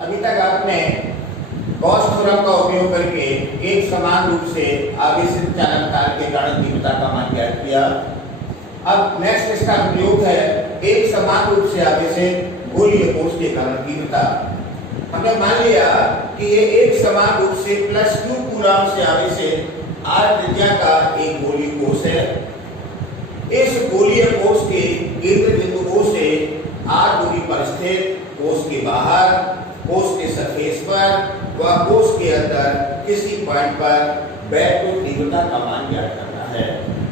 अभी तक आपने गॉस थ्योरम का उपयोग करके एक समान रूप से आवेशित चालकतार के कारण तीव्रता का मान ज्ञात किया। अब नेक्स्ट इसका प्रयोग है एक समान रूप से आवेशित गोलीय कोष के कारण तीव्रता। हमने मान लिया कि ये एक समान रूप से प्लस q कूलम से आवेशित r त्रिज्या का एक गोलीय कोष है। इस गोलीय कोष के केंद्र बिंदु O से r दूरी पर स्थित कोष के बाहर, कोष के सरफेस पर व कोष के अंदर किसी पॉइंट पर वैद्युत तीव्रता का मान ज्ञात करना है।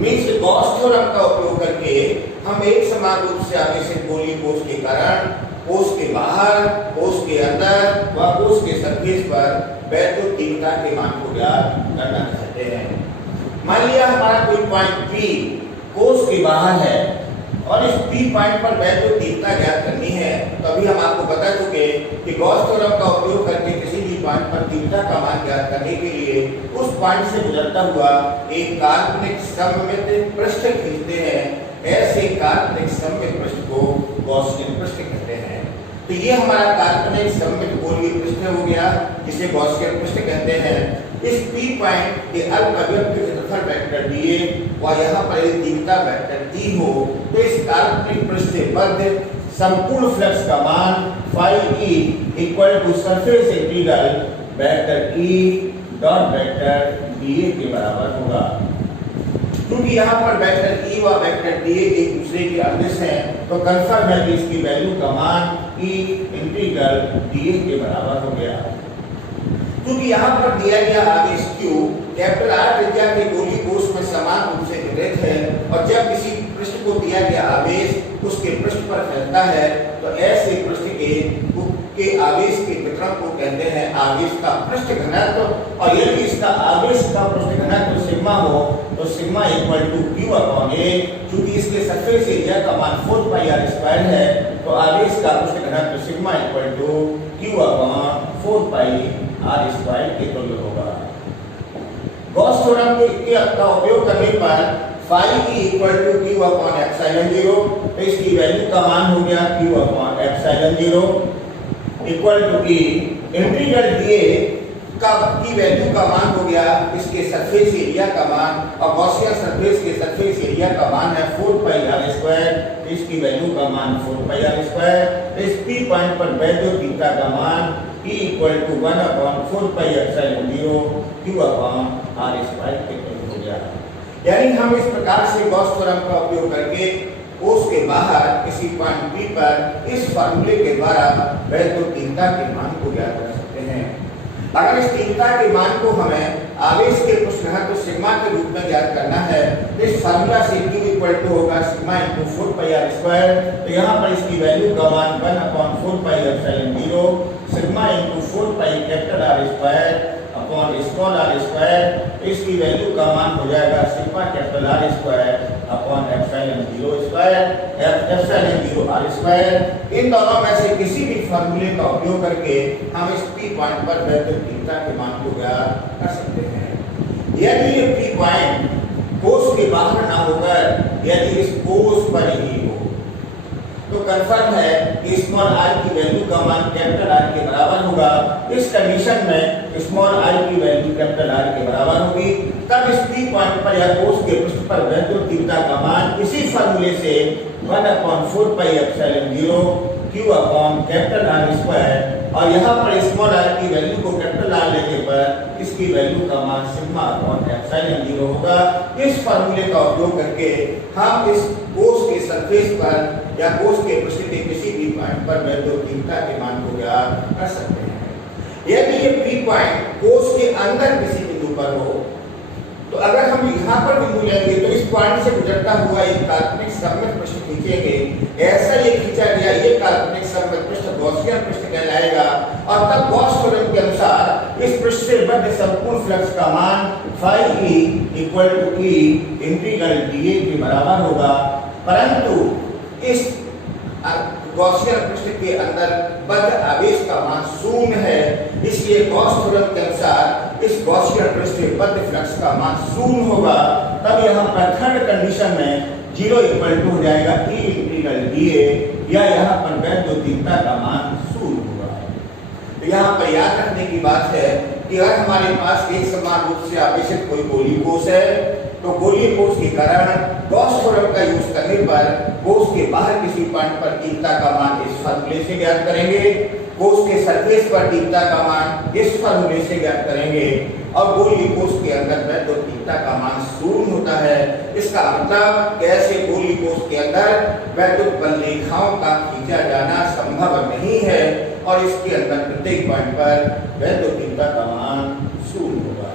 मीन्स गॉस थ्योरम का उपयोग करके हम एक समान रूप से आवेशित गोलीय कोष के कारण कोष के बाहर, कोष के अंदर व कोष के सरफेस पर वैद्युत तीव्रता के मान को ज्ञात करना चाहते हैं। मान लिया हमारा कोई पॉइंट P कोष के बाहर है और इस P पॉइंट पर वैद्युत तीव्रता ज्ञात करनी है। तो अभी हम आपको बता चुके कि गॉस थ्योरम का उपयोग करके किसी भी पॉइंट पर तीव्रता का मान ज्ञात करने के लिए उस पॉइंट से गुजरता हुआ एक काल्पनिक सममित पृष्ठ खींचते हैं। ऐसे काल्पनिक सममित पृष्ठ को गॉसियन पृष्ठ कहते हैं। तो ये हमारा काल्पनिक सममित गोलीय पृष्ठ हो गया, जिसे गॉसियन पृष्ठ कहते हैं। इस P पॉइंट के अल्पविभक्त क्षेत्रफल वेक्टर dA और यहाँ पर यदि तीव्रता वेक्टर T हो तो इस काल्पनिक पृष्ठ से बद्ध संपूर्ण फ्लक्स का मान phi E equal to surface integral vector E dot vector dA के बराबर होगा। क्योंकि यहाँ पर वेक्टर E व वेक्टर dA एक दूसरे के अदिश हैं, तो कंफर्म है कि इसकी वैल्यू का मान E इंटीग्रल dA के बराबर हो गया। क्योंकि यहाँ पर दिया गया आवेश Q कैपिटल R त्रिज्या के गोलीय कोष में समान रूप से वितरित है और जब किसी पृष्ठ को दिया गया आवेश उसके पृष्ठ पर फैलता है तो ऐसे पृष्ठ के आवेश के वितरण को कहते हैं आवेश का पृष्ठ घनत्व। और यदि इसका आवेश का पृष्ठ घनत्व सिग्मा हो तो sigma equal to Q upon A। क्योंकि इसके सरफेस एरिया का मान 4 पाई r स्क्वायर है तो आवेश का पृष्ठ घनत्व sigma equal to Q upon 4 pi r square के तुल्य होगा। गॉस थ्योरम का उपयोग करने पर phi E equal to Q upon epsilon 0, तो इसकी वैल्यू का मान हो गया Q upon epsilon 0 equal to E integral dA की वैल्यू का मान हो गया इसके सरफेस एरिया का मान, और गॉसियन सरफेस के सरफेस एरिया का मान है 4 पाई r स्क्वायर, इसकी वैल्यू का मान 4 पाई r स्क्वायर। इस P पॉइंट पर वैद्युत तीव्रता का मान E equal to 1 upon 4 pi epsilon 0 Q upon r square के बराबर हो गया। यानी हम इस प्रकार से गॉस थ्योरम का उपयोग करके कोष के बाहर किसी पॉइंट P पर इस फार्मूले के द्वारा वैद्युत तीव्रता के मान को ज्ञात कर सकते हैं। अगर इस तीव्रता के मान को हमें आवेश के पृष्ठ घनत्व सिग्मा के रूप में ज्ञात करना है तो इस फार्मूला से Q इक्वल टू होगा sigma into 4 pi r square. तो यहाँ पर इसकी वैल्यू का मान 1 upon 4 pi epsilon 0 sigma into 4 pi capital R square upon small r square. इसकी वैल्यू का मान हो जाएगा sigma capital R square upon epsilon 0 square epsilon 0 r square. इन दोनों में से किसी भी फार्मूले का उपयोग करके हम इस P पॉइंट पर वैद्युत तीव्रता के मान को ज्ञात कर सकते हैं। यदि ये P पॉइंट कोष के बाहर ना होकर यदि इस कोष पर ही हो तो कंफर्म है कि स्मॉल r की वैल्यू का मान कैपिटल R के बराबर होगा। इस कंडीशन में स्मॉल r की वैल्यू कैपिटल R के बराबर होगी, तब इस P पॉइंट पर या कोष के पृष्ठ पर वैद्युत तीव्रता का मान इसी फार्मूले से 1 upon 4 pi epsilon 0 Q upon capital R square, और यहाँ पर स्मॉल r की वैल्यू को कैपिटल R लेने पर इसकी वैल्यू का मान सिग्मा अपॉन एप्सिलॉन 0 होगा। इस फार्मूले का उपयोग करके हम इस कोष के सरफेस पर या कोष के पृष्ठ के किसी भी पॉइंट पर वैद्युत तीव्रता के मान को ज्ञात कर सकते हैं। यदि ये P पॉइंट कोष के अंदर किसी बिंदु पर हो तो अगर हम यहाँ पर बिंदु लेंगे तो इस पॉइंट से गुजरता हुआ एक काल्पनिक सममित पृष्ठ खींचेंगे। ऐसा ये खींचा गया ये काल्पनिक सममित पृष्ठ गॉसियन पृष्ठ कहलाएगा, और तब गॉस थ्योरम के अनुसार इस पृष्ठ से बद्ध संपूर्ण फ्लक्स का मान phi E equal to E integral dA के बराबर होगा। परंतु इस गॉसियन पृष्ठ के अंदर बद्ध आवेश का मान शून्य है, इसलिए गॉस थ्योरम के अनुसार इस गॉसियन पृष्ठ से बद्ध फ्लक्स का मान शून्य होगा। तब यहाँ पर थर्ड कंडीशन में 0 इक्वल टू हो जाएगा E इंटीग्रल dA, या यहाँ पर वैद्युत तीव्रता का मान शून्य होगा। तो यहाँ पर याद रखने की बात है कि अगर हमारे पास एक समान रूप से आवेशित कोई गोलीय कोष है तो गोलीय कोष के कारण गॉस थ्योरम का यूज करने पर कोष के बाहर किसी पॉइंट पर तीव्रता का मान इस फार्मूले से ज्ञात करेंगे, कोष के सरफेस पर तीव्रता का मान इस फार्मूले से ज्ञात करेंगे और गोलीय कोष के अंदर वैद्युत तीव्रता का मान शून्य होता है। इसका मतलब कैसे गोलीय कोष के अंदर वैद्युत बल रेखाओं का खींचा जाना संभव नहीं है और इसके अंदर प्रत्येक पॉइंट पर वैद्युत तीव्रता का मान शून्य होगा।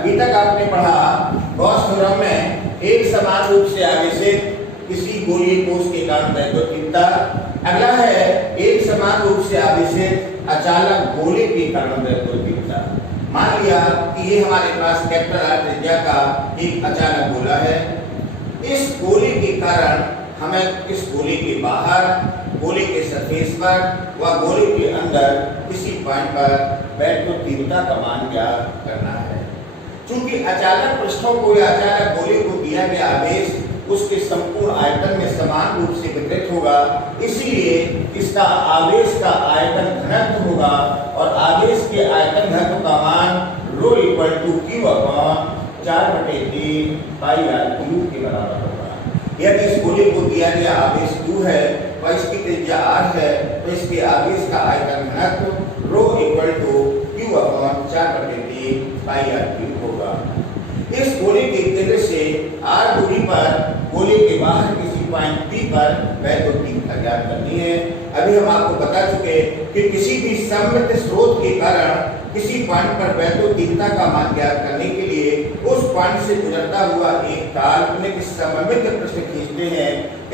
अभी तक आपने पढ़ा गॉस थ्योरम में एक समान रूप से आवेशित किसी गोलीय कोष के कारण वैद्युत तीव्रता। अगला है एक समान रूप से आवेशित अचालक गोले के कारण वैद्युत तीव्रता। मान लिया कि ये हमारे पास कैपिटल आर त्रिज्या का एक अचालक गोला है। इस गोले के कारण हमें इस गोले के बाहर, गोले के सरफेस पर व गोले के अंदर किसी पॉइंट पर वैद्युत तीव्रता का मान ज्ञात करना है। चूंकि अचालक पृष्ठों को या अचालक गोले को दिया गया आवेश उसके संपूर्ण आयतन में समान रूप से वितरित होगा, इसलिए इसका आवेश का आयतन घनत्व होगा और आवेश के आयतन घनत्व का मान ρ = Q/4/3 πr³ के बराबर होगा। यदि इस गोले को दिया गया आवेश Q है और इसकी त्रिज्या r है तो इसके आवेश का आयतन घनत्व ρ = Q/4/3 πr³ होगा। इस गोले के केंद्र से r दूरी पर गोले के बाहर किसी पॉइंट P पर वैद्युत तीव्रता ज्ञात करनी है। अभी हम आपको बता चुके कि किसी भी सममित स्रोत के कारण किसी पॉइंट पर वैद्युत तीव्रता का मान ज्ञात करने के लिए उस पॉइंट से गुजरता हुआ एक काल्पनिक सममित पृष्ठ खींचते हैं।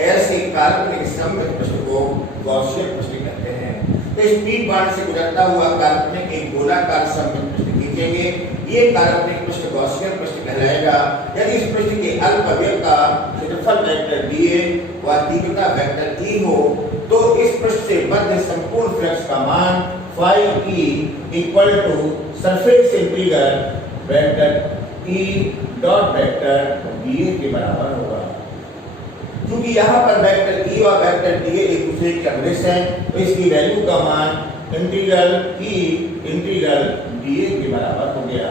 ऐसे काल्पनिक सममित पृष्ठ को गॉसियन पृष्ठ कहते हैं। तो इस P पॉइंट से गुजरता हुआ काल्पनिक एक गोलाकार सममित पृष्ठ खींचेंगे। ये काल्पनिक पृष्ठ गॉसियन पृष्ठ कहलाएगा। यदि इस पृष्ठ के अल्पवियव का क्षेत्रफल वेक्टर dA व तीव्रता वेक्टर E हो तो इस पृष्ठ से बद्ध संपूर्ण फ्लक्स का मान phi E = surface integral vector E dot vector dA के बराबर होगा। क्योंकि यहाँ पर वेक्टर E और वेक्टर dA एक दूसरे के अभिन्न हैं तो इसकी वैल्यू का मान इंटीग्रल E इंटीग्रल dA के बराबर हो गया।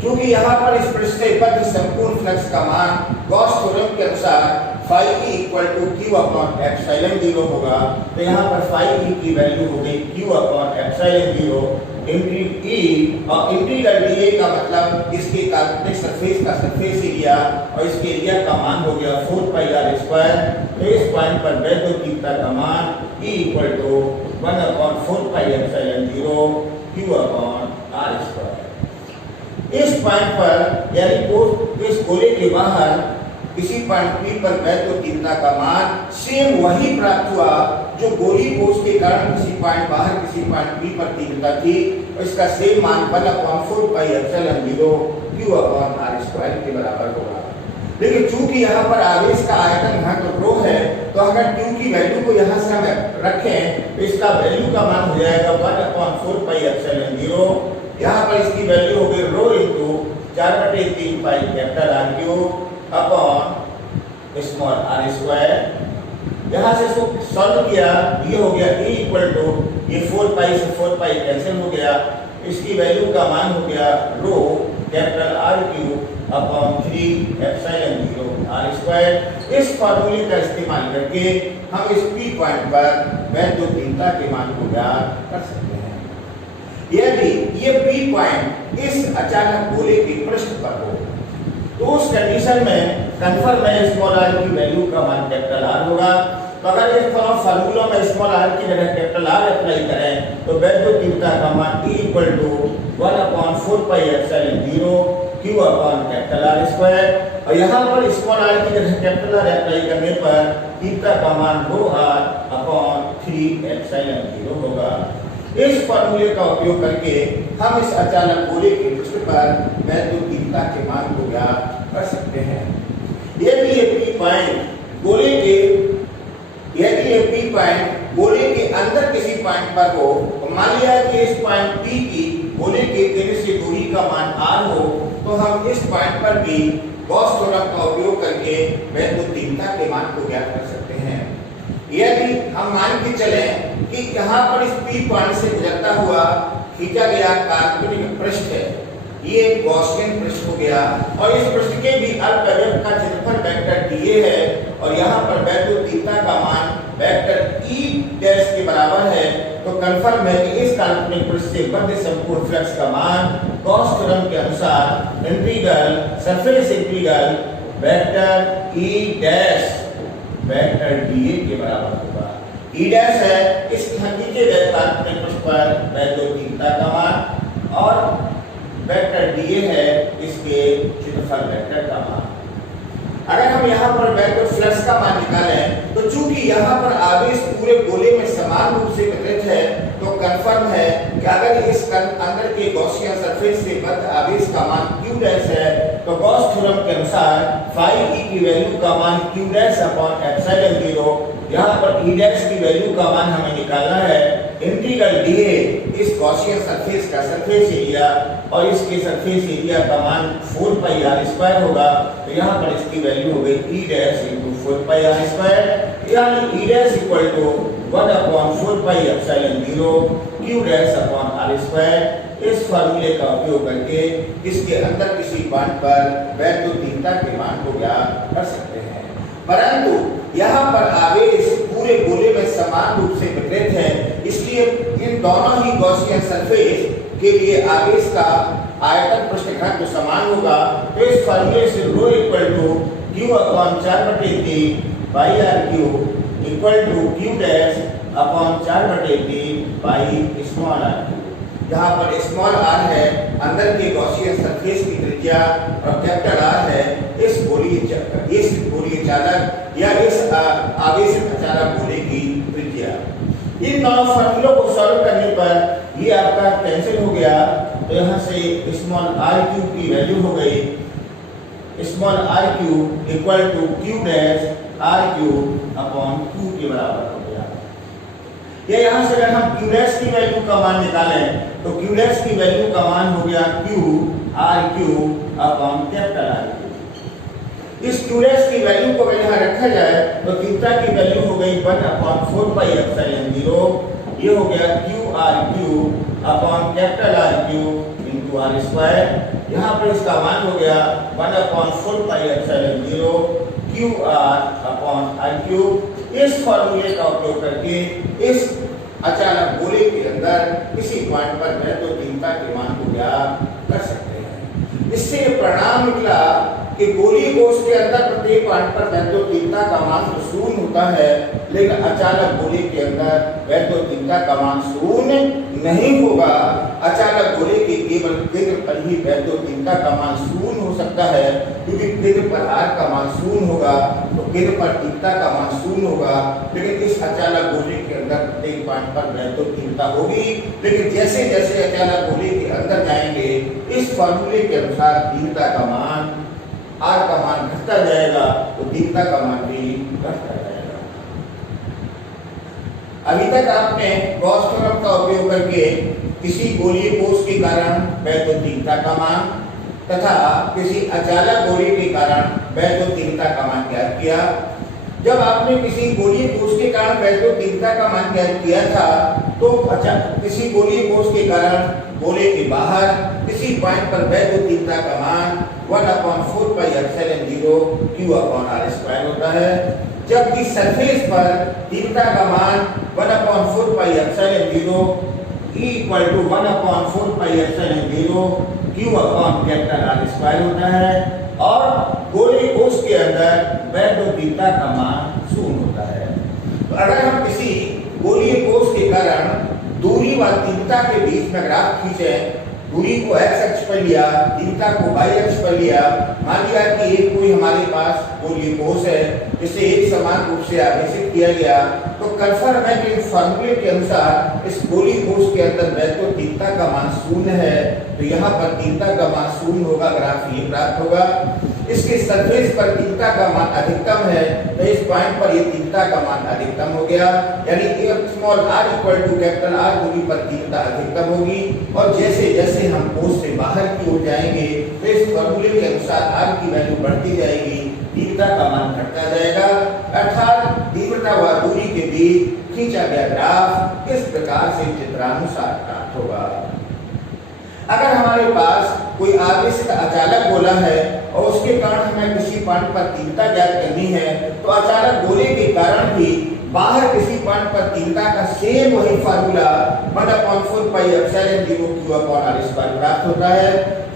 क्योंकि यहाँ पर इस पृष्ठ से बद्ध संपूर्ण फ्लक्स का मान गॉस थ्योरम के अनुसार phi E = Q/ε0 होगा तो यहाँ पर phi E की वैल्यू हो गई Q/ε0 E और इंटीग्रल dA का मतलब इसके काल्पनिक सरफेस का सरफेस एरिया और इसके एरिया का मान हो गया 4πr²। तो इस पॉइंट पर वैद्युत तीव्रता का मान E = 1/4πε0 Q/r²। इस पॉइंट पर यानी इस गोले के बाहर किसी पॉइंट P पर वैद्युत तीव्रता का मान सेम वही प्राप्त हुआ जो गोलीय कोष के कारण किसी पॉइंट बाहर किसी पॉइंट P पर तीव्रता थी और इसका सेम मान 1/4πε0 Q/r² के बराबर होगा। लेकिन चूंकि यहाँ पर आवेश का आयतन घनत्व ρ है तो अगर Q की वैल्यू को यहाँ से हम रखें तो इसका वैल्यू का मान हो जाएगा 1/4πε0। यहाँ पर इसकी वैल्यू हो गई ρ × 4/3 πR³ अपॉन स्मॉल r²। यहाँ से इसको सॉल्व किया ये हो गया E = ये 4π से 4π कैंसिल हो गया, इसकी वैल्यू का मान हो गया ρ R³ अपॉन 3ε0 r²। इस फार्मूले का इस्तेमाल करके हम इस P पॉइंट पर वैद्युत तीव्रता के मान को ज्ञात कर सकते हैं। यदि ये P पॉइंट इस अचालक गोले के पृष्ठ पर हो तो उस कंडीशन में कन्फर्म है स्मॉल r की वैल्यू का मान कैपिटल R होगा। तो अगर इस फार्मूला में स्मॉल r की जगह कैपिटल R अप्लाई करें तो वैद्युत तीव्रता का मान E = 1/4πε0 Q/R² और यहाँ पर स्मॉल r की जगह कैपिटल R अप्लाई करने पर तीव्रता का मान ρr/3ε0 होगा। इस फार्मूले का उपयोग करके हम इस अचालक गोले के पृष्ठ पर वैद्युत तीव्रता के मान को ज्ञात कर सकते हैं। यदि ये P पॉइंट गोले के अंदर किसी पॉइंट पर हो तो मान लिया कि इस पॉइंट P की गोले के केंद्र से दूरी का मान r हो तो हम इस पॉइंट पर भी गॉस थ्योरम का उपयोग करके वैद्युत तीव्रता के मान को ज्ञात कर सकते हैं। यदि हम मान के चले कि यहाँ पर इस P पॉइंट से गुजरता हुआ खींचा गया काल्पनिक पृष्ठ है, ये गॉसियन पृष्ठ हो गया और इस पृष्ठ के भी अल्पविभव का क्षेत्रफल वेक्टर dA है और यहाँ पर वैद्युतीयता का मान वेक्टर E डैश के बराबर है, तो कंफर्म है कि इस काल्पनिक पृष्ठ से बद्ध संपूर्ण फ्लक्स का मान गॉस थ्योरम के अनुसार integral surface integral vector E dash vector dA के बराबर होगा। E डैश है इस खींचे गए काल्पनिक पृष्ठ पर वैद्युतीयता का मान और वेक्टर dA है इसके क्षेत्रफल वेक्टर का मान। अगर हम यहाँ पर वेक्टर फ्लक्स का मान निकालें तो चूंकि यहाँ पर आवेश पूरे गोले में समान रूप से वितरित है, तो कंफर्म है कि अगर इस अंदर के गॉसियन सरफेस से बद्ध आवेश का मान q डैश है, तो गॉस थ्योरम के अनुसार फाई E की वैल्यू का मान q डैश अपॉन एप्सिलॉन 0, यहाँ पर E डैश की वैल्यू का मान हमें निकालना है इंटीग्रल dA इस गॉसियन सरफेस का सरफेस एरिया और इसके सरफेस एरिया का मान 4 पाई r स्क्वायर होगा, तो यहाँ पर इसकी वैल्यू हो गई E dash into 4 pi r square, यानी E dash equal to 1 upon 4 pi epsilon 0 q dash upon r square. इस फार्मूले का उपयोग करके इसके अंदर किसी पॉइंट पर वैद्युतीयता के मान को ज्ञात कर सकते हैं। परंतु यहाँ पर आवेश पूरे गोले में समान रूप से वितरित है, इसलिए इन दोनों ही गॉसियन सरफेस के लिए आवेश का आयतन पृष्ठ घनत्व समान होगा, तो इस फार्मूले से ρ equal to q upon 4/3 pi r cube equal to q dash upon 4/3 pi small r cube. यहाँ पर स्मॉल r है अंदर के गॉसियन सरफेस की त्रिज्या और कैपिटल R है इस गोलीय चालक या इस आवेशित अचालक गोले की त्रिज्या। इन दोनों फार्मूलों को सॉल्व करने पर ये आपका कैंसिल हो गया, तो यहाँ से स्मॉल r क्यूब की वैल्यू हो गई small r cube equal to q dash r cube upon q के बराबर हो गया। या यहाँ से अगर हम q डैश की वैल्यू का मान निकालें तो q डैश की वैल्यू का मान हो गया q r cube upon capital R cube. इस q डैश की वैल्यू को अगर यहाँ रखा जाए तो थीटा की वैल्यू हो गई 1 अपॉन 4 पाई एप्सिलॉन 0, ये हो गया q r cube upon capital R cube into r square. यहाँ पर इसका मान हो गया 1 upon 4 pi epsilon 0 q r upon r cube. इस फॉर्मूले का उपयोग करके इस अचालक गोले के अंदर किसी पॉइंट पर वैद्युतीयता के मान को ज्ञात कर सकते हैं। इससे परिणाम निकला कि गोलीय कोश के अंदर प्रत्येक पॉइंट पर वैद्युतीयता का मान तो शून्य होता है, लेकिन अचालक गोले के अंदर वैद्युतीयता का मान शून्य नहीं होगा। अचालक गोले के केवल केंद्र पर ही वैद्युतीयता का मान शून्य हो सकता है, क्योंकि केंद्र पर r का मान शून्य होगा तो केंद्र पर तीव्रता का मान शून्य होगा, लेकिन इस अचालक गोले के अंदर प्रत्येक पॉइंट पर वैद्युतीयता होगी। लेकिन जैसे जैसे अचालक गोले के अंदर जाएंगे इस फॉर्मूले के अनुसार तीव्रता का मान r का मान घटता जाएगा तो तीव्रता का मान भी घटता जाएगा। अभी तक आपने गॉस थ्योरम का उपयोग करके किसी गोलीय कोश के कारण वैद्युतीयता का मान तथा किसी अचालक गोले के कारण वैद्युतीयता का मान ज्ञात किया। जब आपने किसी गोलीय कोश के कारण वैद्युतीयता का मान ज्ञात किया था तो किसी गोलीय कोश के कारण गोले के बाहर किसी पॉइंट पर वैद्युतीयता का मान 1 upon 4 pi epsilon 0 q upon r square होता है, जबकि सरफेस पर तीव्रता का मान 1 upon 4 pi epsilon 0 e equal to 1 upon 4 pi epsilon 0 q upon capital R square होता है और गोले कोश के अंदर वैद्युतीयता का मान शून्य होता है। तो अगर हम किसी गोलीय कोश के कारण दूरी व तीव्रता के बीच में ग्राफ खींचे, दूरी को x अक्ष पर लिया, तीव्रता को y अक्ष पर लिया, मान लिया कि एक कोई हमारे पास गोलीय कोश है जिसे एक समान रूप से आवेशित किया गया, तो कंफर्म है कि इस फॉर्मूले के अनुसार इस गोलीय कोश के अंदर वैद्युतीयता का मान शून्य है, तो यहाँ पर तीव्रता का मान शून्य होगा, ग्राफ ये प्राप्त होगा। इसके सरफेस पर तीव्रता का मान अधिकतम है, तो इस पॉइंट पर ये तीव्रता का मान अधिकतम हो गया, यानी small r equal to capital R दूरी पर तीव्रता अधिकतम होगी। और जैसे जैसे हम कोश से बाहर की ओर जाएंगे तो इस फॉर्मूले के अनुसार r की वैल्यू बढ़ती जाएगी, तीव्रता का मान घटता जाएगा, अर्थात तीव्रता व दूरी के बीच खींचा गया ग्राफ इस प्रकार से चित्रानुसार प्राप्त होगा। अगर हमारे पास कोई आवेशित अचालक गोला है और उसके कारण हमें किसी पॉइंट पर तीव्रता ज्ञात करनी है, तो अचालक गोले के कारण भी बाहर किसी पॉइंट पर तीव्रता का सेम वही फार्मूला 1/4 पाई एप्सिलॉन 0 q/r² प्राप्त होता है।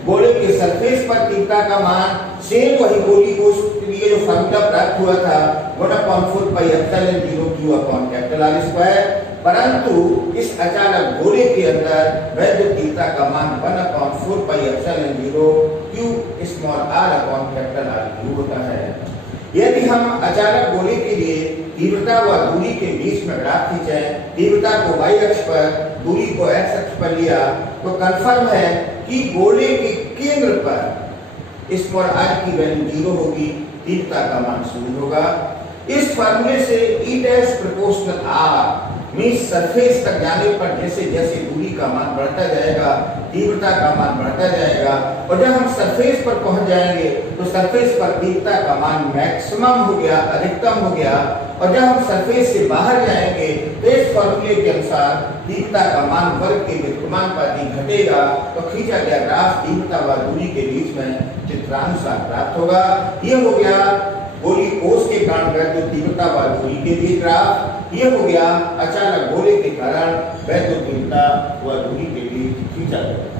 गोले के सरफेस पर तीव्रता का मान सेम वही गोली को लिए जो फार्मूला प्राप्त हुआ था 1/4 पाई एप्सिलॉन 0 q/R², परंतु इस अचालक गोले के अंदर वैद्युत तीव्रता का मान 1/4 पाई एप्सिलॉन 0 q/r³ होता है। यदि हम अचालक गोले के लिए तीव्रता व दूरी के बीच में ग्राफ खींचे, तीव्रता को y अक्ष पर, दूरी को x अक्ष पर लिया, तो कंफर्म है कि गोले के केंद्र पर इस पर r की वैल्यू 0 होगी, तीव्रता का मान 0 होगा। इस फार्मूले से E dash proportional r means surface तक जाने पर जैसे जैसे दूरी का मान बढ़ता जाएगा, तीव्रता का मान बढ़ता जाएगा, और जब हम सरफेस पर पहुंच जाएंगे तो सरफेस पर तीव्रता का मान मैक्सिमम हो गया, अधिकतम हो गया, और जब हम सरफेस से बाहर जाएंगे तो इस फॉर्मूले के अनुसार तीव्रता का मान वर्ग के व्युत्क्रमानुपाती घटेगा, तो खींचा गया ग्राफ तीव्रता व दूरी के बीच में चित्रानुसार प्राप्त होगा। ये हो गया गोली कोष के कारण वैद्युत तीव्रता व दूरी के बीच ग्राफ। ये हो गया अचानक गोले के कारण वैद्युत तीव्रता व दूरी के बीच खींचा गया।